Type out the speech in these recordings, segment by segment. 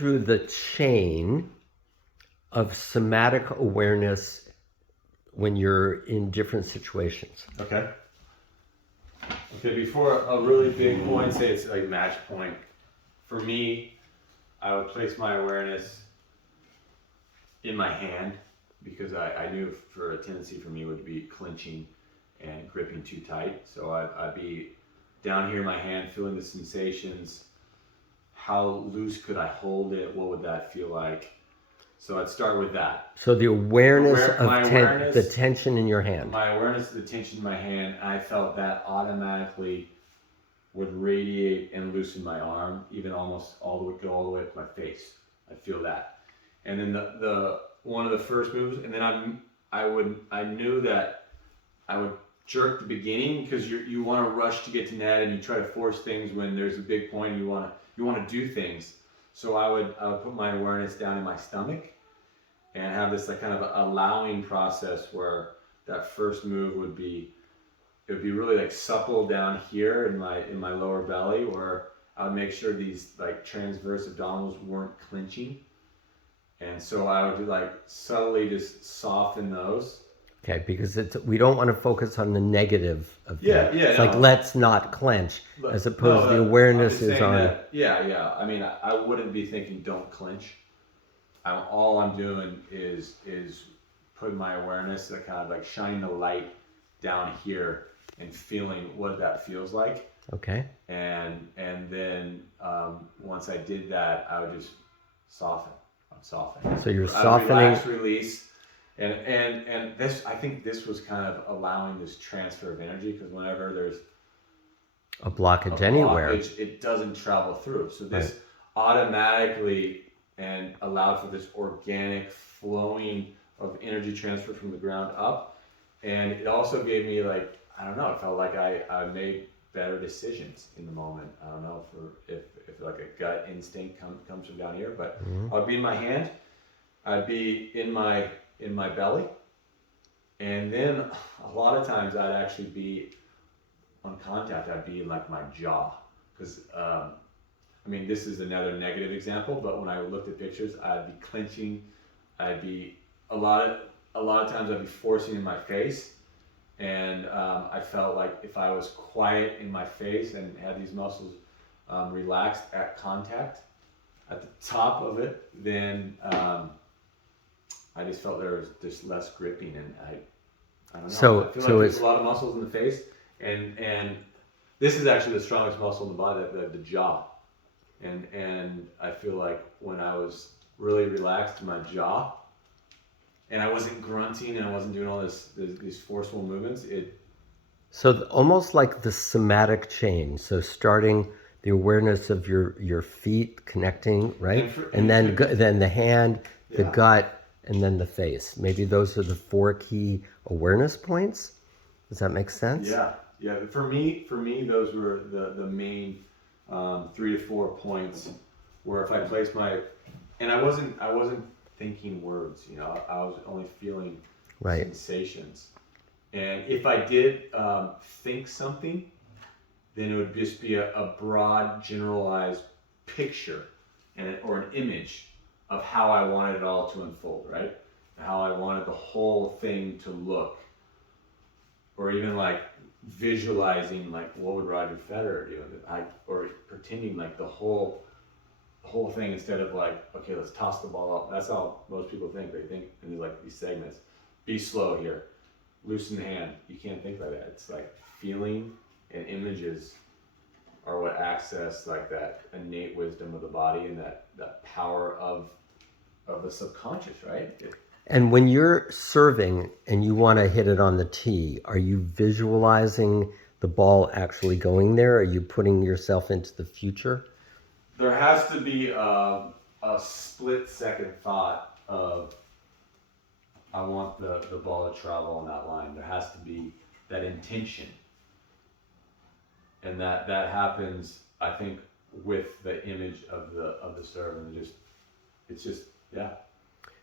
through the chain of somatic awareness when you're in different situations. Okay. Okay, before a really big point, say it's like match point. For me, I would place my awareness in my hand because I knew for a tendency for me would be clenching and gripping too tight. So I'd be down here in my hand, feeling the sensations. How loose could I hold it? What would that feel like? So I'd start with that. So the awareness Awareness, the tension in your hand. My awareness of the tension in my hand, I felt that automatically would radiate and loosen my arm, even almost go all the way up my face. I feel that. And then the one of the first moves, and then I knew that I would jerk the beginning because you want to rush to get to net and you try to force things when there's a big point. You want to do things. So I would put my awareness down in my stomach and have this like kind of allowing process where that first move would be really like supple down here in my lower belly, where I would make sure these like transverse abdominals weren't clenching. And so I would like subtly just soften those. Okay, because we don't want to focus on the negative of that. It's like, let's not clench, as opposed to the awareness is on. I mean, I wouldn't be thinking don't clench. All I'm doing is putting my awareness, that kind of like shining the light down here and feeling what that feels like. Okay. And then once I did that, I would just soften. So you're softening. Relax, release. And this, I think this was kind of allowing this transfer of energy, because whenever there's a blockage anywhere, it doesn't travel through. So this automatically and allowed for this organic flowing of energy transfer from the ground up. And it also gave me like, I don't know, it felt like I made better decisions in the moment. I don't know if like a gut instinct comes from down here, but I'd be in my hand, I'd be in my belly, and then a lot of times I'd actually be on contact, I'd be in like my jaw, because I mean, this is another negative example, but when I looked at pictures, I'd be clenching, I'd be a lot of times I'd be forcing in my face, and I felt like if I was quiet in my face and had these muscles relaxed at contact at the top of it, then I just felt there was just less gripping, and I don't know. So, I feel like there's a lot of muscles in the face, and this is actually the strongest muscle in the body, the jaw. And I feel like when I was really relaxed in my jaw, and I wasn't grunting and I wasn't doing all these forceful movements, So almost like the somatic chain. So starting the awareness of your feet connecting, right? And then the hand, the gut, and then the face. Maybe those are the 4 key awareness points. Does that make sense? Yeah. For me, those were the main 3 to 4 points where if I placed and I wasn't thinking words, I was only feeling sensations. And if I did think something, then it would just be a broad, generalized picture or an image of how I wanted it all to unfold, right? How I wanted the whole thing to look. Or even like visualizing like what would Roger Federer do, or pretending like the whole thing, instead of like, okay, let's toss the ball up. That's how most people think. They think in these segments. Be slow here. Loosen the hand. You can't think like that. It's like feeling and images are what access like that innate wisdom of the body and that power of the subconscious, right? And when you're serving and you want to hit it on the tee, are you visualizing the ball actually going there? Are you putting yourself into the future? There has to be a split-second thought of, I want the ball to travel on that line. There has to be that intention. And that happens, I think, with the image of the serve, and it's just.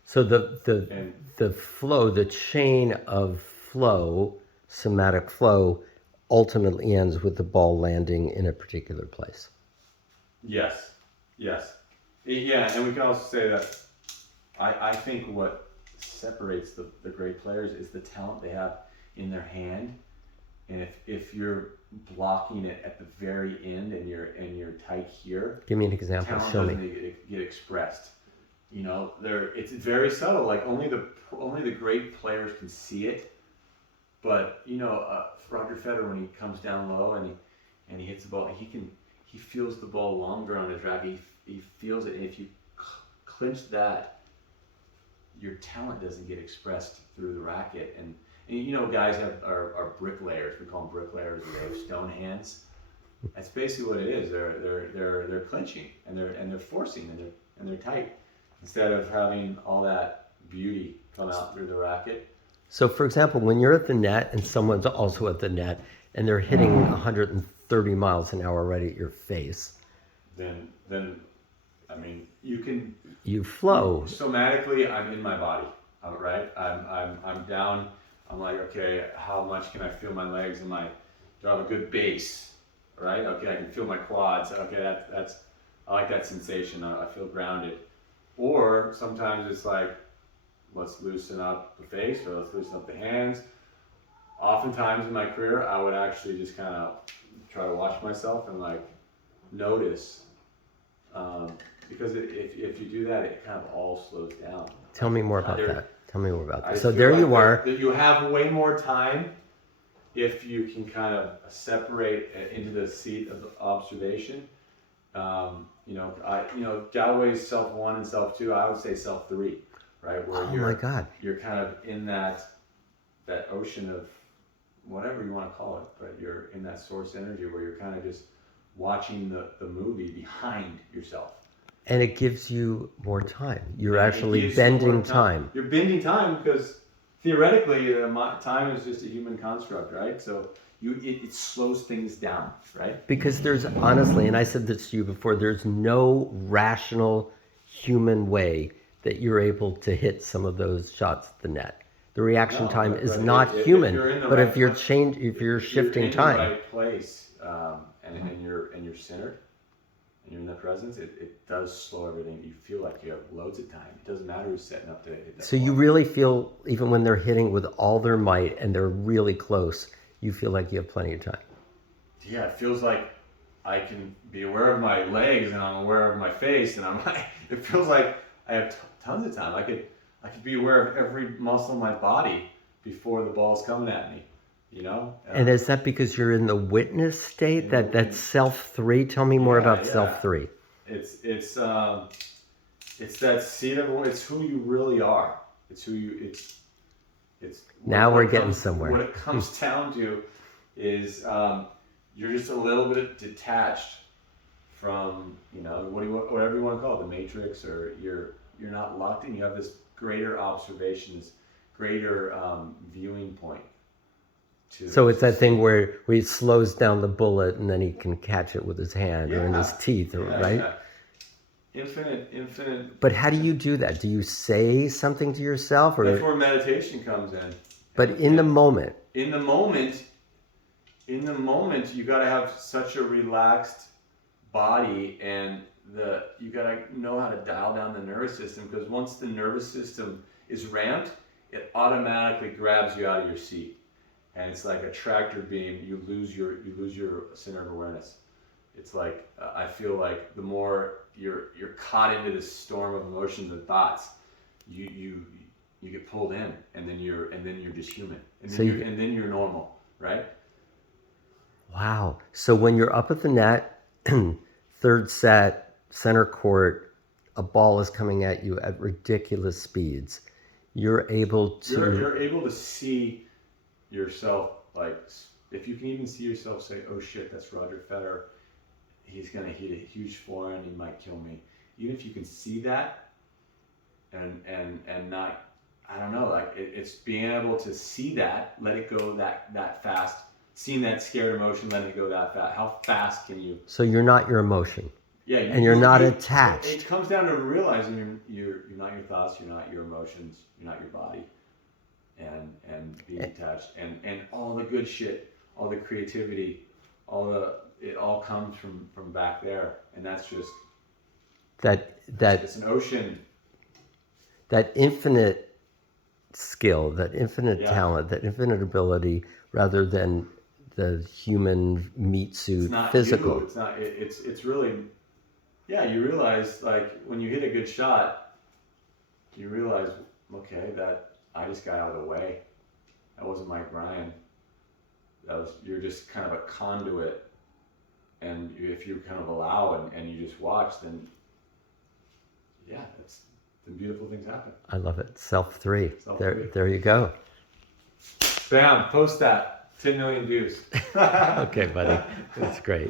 So the flow, the chain of flow, somatic flow, ultimately ends with the ball landing in a particular place. Yes. Yeah, and we can also say that I think what separates the great players is the talent they have in their hand. And if you're blocking it at the very end and you're tight here, Give me an example. talent Show doesn't me. get expressed. You know, it's very subtle. Like only the great players can see it. But you know, Roger Federer, when he comes down low and he hits the ball, he feels the ball longer on his racket. He feels it. And if you clinch that, your talent doesn't get expressed through the racket. And you know, guys are bricklayers. We call them bricklayers. Or they have stone hands. That's basically what it is. They're clinching and they're forcing and they're tight instead of having all that beauty come out through the racket. So, for example, when you're at the net and someone's also at the net and they're hitting 130 miles an hour right at your face, Then I mean, you flow. somatically, I'm in my body, right? I'm down. I'm like, okay, how much can I feel my legs? Do I have a good base, right? Okay, I can feel my quads. Okay, I like that sensation. I feel grounded. Or sometimes it's like, let's loosen up the face or let's loosen up the hands. Oftentimes in my career, I would actually just kind of try to watch myself and like notice. Because if you do that, it kind of all slows down. Tell me more about that. Tell me more about I that. So feel there like you are. that you have way more time if you can kind of separate into the seat of observation. Galloway's self 1 and self 2. I would say self 3, right? Where Oh my God. you're kind of in that ocean of whatever you want to call it, but you're in that source energy where you're kind of just watching the movie behind yourself. And it gives you more time. You're And it actually gives you bending more time. You're bending time because theoretically, time is just a human construct, right? So it slows things down, right? Because there's honestly, and I said this to you before, there's no rational human way that you're able to hit some of those shots at the net. The reaction No, time but is if- not if human. you're in the But right if you're place- if you're If shifting in time, the right place, and you're centered, and you're in the presence, it does slow everything. You feel like you have loads of time. It doesn't matter who's setting up to hit that so you ball. really feel even when they're hitting with all their might and they're really close, you feel like you have plenty of time. Yeah, it feels like I can be aware of my legs and I'm aware of my face, and I'm like, it feels like I have tons of time. I could be aware of every muscle in my body before the ball's coming at me. You know. And is that because you're in the witness state? That's self 3. Tell me more about self 3. It's that seat of it's who you really are. It's who you it's. Now we're getting somewhere. What it comes down to is you're just a little bit detached from whatever you want to call it, the matrix, or you're not locked in. You have this greater observation, this greater viewing point. So it's that thing where he slows down the bullet and then he can catch it with his hand or in his teeth, right? Yeah. Infinite. But how do you do that? Do you say something to yourself, or? That's where meditation comes in. But in the moment. In the moment, you got to have such a relaxed body, and you got to know how to dial down the nervous system, because once the nervous system is ramped, it automatically grabs you out of your seat. And it's like a tractor beam. You lose your center of awareness. It's like I feel like the more you're caught into this storm of emotions and thoughts, you get pulled in, and then you're just human, and then you're normal, right? Wow. So when you're up at the net, third set, center court, a ball is coming at you at ridiculous speeds. You're able to see yourself, like, if you can even see yourself say, oh shit, that's Roger Federer, he's gonna hit a huge forehand, he might kill me. Even if you can see that and not, I don't know, like it's being able to see that, let it go that fast, seeing that scared emotion, let it go that fast. How fast can you? So you're not your emotion. Yeah, and you're not attached. It comes down to realizing you're not your thoughts, you're not your emotions, you're not your body. And being detached, and all the good shit, all the creativity, it all comes from back there, and that's just that It's an ocean. that infinite skill, that infinite Yeah. talent, that infinite ability, rather than the human meat suit It's not physical. you. It's not. It's really. Yeah, you realize like when you hit a good shot, you realize, okay, that I just got out of the way. That wasn't Mike Ryan. You're just kind of a conduit, and if you kind of allow and you just watch, then yeah, then beautiful things happen. I love it. Self 3. Self There, 3. there you go. Bam! Post that. 10 million views. Okay, buddy. That's great.